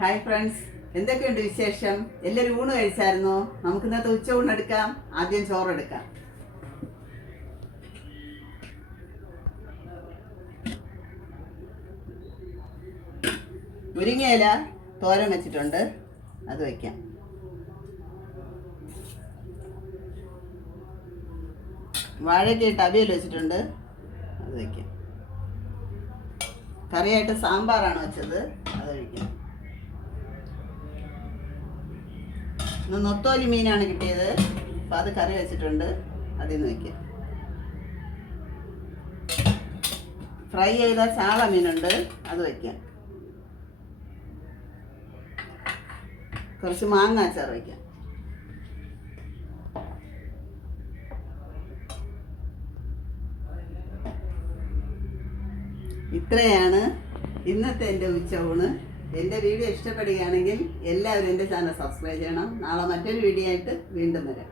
Hi friends, എന്തൊക്കെയുണ്ട് വിശേഷം? എല്ലാവരും ഊണ് കഴിച്ചായിരുന്നോ? നമുക്ക് ഇന്നത്തെ ഉച്ച ഊണെടുക്കാം. ആദ്യം ചോറെടുക്കാം. മുരിങ്ങയില തോരൻ വെച്ചിട്ടുണ്ട്, അത് വയ്ക്കാം. വാഴയ്ക്കായിട്ട് അവിയൽ വെച്ചിട്ടുണ്ട്, അത് വയ്ക്കാം. കറിയായിട്ട് സാമ്പാറാണ് വെച്ചത്, അത് കഴിക്കാം. ഇന്ന് നൊത്തോലി മീനാണ് കിട്ടിയത്, അപ്പം അത് കറി വെച്ചിട്ടുണ്ട്, അതിൽ നിന്ന് വയ്ക്കാം. ഫ്രൈ ചെയ്ത ചാള മീനുണ്ട്, അത് വയ്ക്കാം. കുറച്ച് മാങ്ങ അച്ചാർ വയ്ക്കാം. ഇത്രയാണ് ഇന്നത്തെ എൻ്റെ ഉച്ചയൂണ്. എൻ്റെ വീഡിയോ ഇഷ്ടപ്പെടുകയാണെങ്കിൽ എല്ലാവരും എൻ്റെ ചാനൽ സബ്സ്ക്രൈബ് ചെയ്യണം. നാളെ മറ്റൊരു വീഡിയോ ആയിട്ട് വീണ്ടും വരാം.